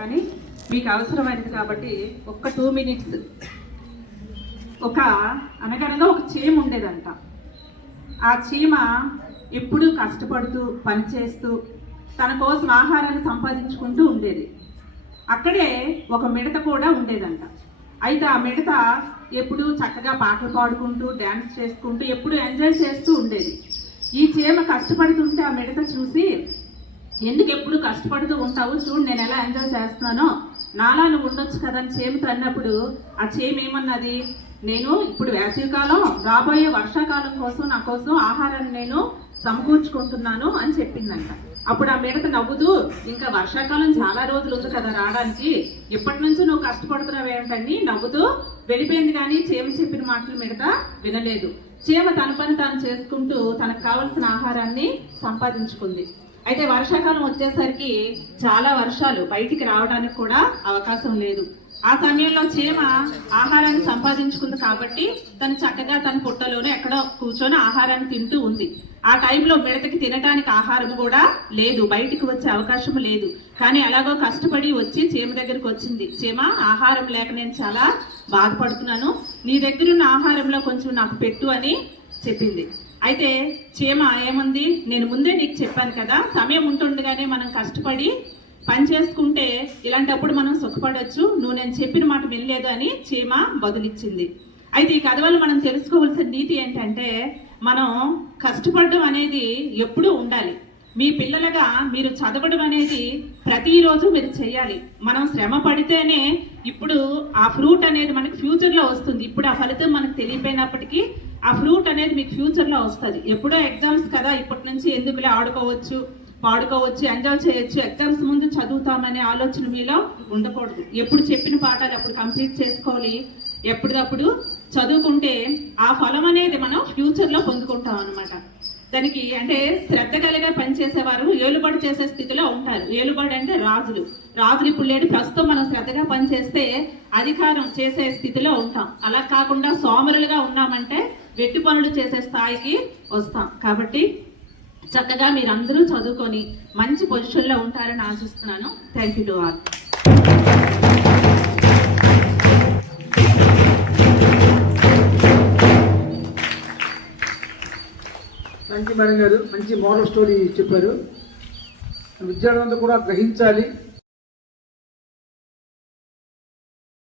కానీ మీకు అవసరమైనది కాబట్టి ఒక్క 2 minutes. అనగనగా ఒక చీమ ఉండేదంట. ఆ చీమ ఎప్పుడూ కష్టపడుతూ పనిచేస్తూ తన కోసం ఆహారాన్ని సంపాదించుకుంటూ ఉండేది. అక్కడే ఒక మిడత కూడా ఉండేదంట. అయితే ఆ మిడత ఎప్పుడు చక్కగా పాటలు పాడుకుంటూ డ్యాన్స్ చేసుకుంటూ ఎప్పుడు ఎంజాయ్ చేస్తూ ఉండేది. ఈ చీమ కష్టపడుతుంటే ఆ మిడత చూసి, ఎందుకు ఎప్పుడు కష్టపడుతూ ఉంటావు, చూడు నేను ఎలా ఎంజాయ్ చేస్తున్నానో, నాలా నువ్వు ఉండొచ్చు కదా అని చీమతో అన్నప్పుడు ఆ చీమ ఏమన్నది, నేను ఇప్పుడు వేసవికాలం రాబోయే వర్షాకాలం కోసం నా కోసం ఆహారాన్ని నేను సమకూర్చుకుంటున్నాను అని చెప్పిందంట. అప్పుడు ఆ మిడత నవ్వుతూ, ఇంకా వర్షాకాలం చాలా రోజులు ఉంది కదా రావడానికి, ఇప్పటి నుంచి నువ్వు కష్టపడుతున్నావు ఏంటని నవ్వుతూ వెళ్ళిపోయింది. కానీ చీమ చెప్పిన మాటలు మిడత వినలేదు. చీమ తన పని తాను చేసుకుంటూ తనకు కావలసిన ఆహారాన్ని సంపాదించుకుంది. అయితే వర్షాకాలం వచ్చేసరికి చాలా వర్షాలు, బయటికి రావడానికి కూడా అవకాశం లేదు. ఆ సమయంలో చీమ ఆహారాన్ని సంపాదించుకుంది కాబట్టి తను చక్కగా తన పుట్టలోనే ఎక్కడో కూర్చొని ఆహారాన్ని తింటూ ఉంది. ఆ టైంలో మిడతకి తినడానికి ఆహారం కూడా లేదు, బయటికి వచ్చే అవకాశం లేదు. కానీ ఎలాగో కష్టపడి వచ్చి చీమ దగ్గరికి వచ్చింది. చీమ, ఆహారం లేక నేను చాలా బాధపడుతున్నాను, నీ దగ్గరున్న ఆహారంలో కొంచెం నాకు పెట్టు అని చెప్పింది. అయితే చీమ ఏముంది, నేను ముందే నీకు చెప్పాను కదా, సమయం ఉంటుండగానే మనం కష్టపడి పని చేసుకుంటే ఇలాంటప్పుడు మనం సుఖపడవచ్చు, నువ్వు నేను చెప్పిన మాట వినలేదు అని చీమ బదులిచ్చింది. అయితే ఈ కథ వల్ల మనం తెలుసుకోవాల్సిన నీతి ఏంటంటే, మనం కష్టపడడం అనేది ఎప్పుడూ ఉండాలి. మీ పిల్లలుగా మీరు చదవడం అనేది ప్రతిరోజు మీరు చేయాలి. మనం శ్రమ పడితేనే ఇప్పుడు ఆ ఫ్రూట్ అనేది మనకి ఫ్యూచర్లో వస్తుంది. ఇప్పుడు ఆ ఫలితం మనకు తెలియపోయినప్పటికీ ఆ ఫ్రూట్ అనేది మీకు ఫ్యూచర్లో వస్తుంది. ఎప్పుడో ఎగ్జామ్స్ కదా, ఇప్పటి నుంచి ఎందుకులే ఆడుకోవచ్చు, పాడుకోవచ్చు, ఎంజాయ్ చేయొచ్చు, ఎగ్జామ్స్ ముందు చదువుతామనే ఆలోచన మీలో ఉండకూడదు. ఎప్పుడు చెప్పిన పాఠాలు అప్పుడు కంప్లీట్ చేసుకోవాలి. ఎప్పటికప్పుడు చదువుకుంటే ఆ ఫలం అనేది మనం ఫ్యూచర్లో పొందుకుంటాం అనమాట. దానికి అంటే శ్రద్ధ కలిగే పనిచేసేవారు ఏలుబడి చేసే స్థితిలో ఉంటారు. ఏలుబడి అంటే రాజులు ఇప్పుడు లేడు, ప్రస్తుతం మనం శ్రద్ధగా పనిచేస్తే అధికారం చేసే స్థితిలో ఉంటాం. అలా కాకుండా సోమరులుగా ఉన్నామంటే వెట్టి పనులు చేసే స్థాయికి వస్తాం. కాబట్టి చక్కగా మీరందరూ చదువుకొని మంచి పొజిషన్లో ఉంటారని ఆశిస్తున్నాను. Thank you to all. Thank you madam గారు, మంచి మోరల్ స్టోరీ చెప్పారు. విద్యార్థులందరూ కూడా గ్రహించాలి.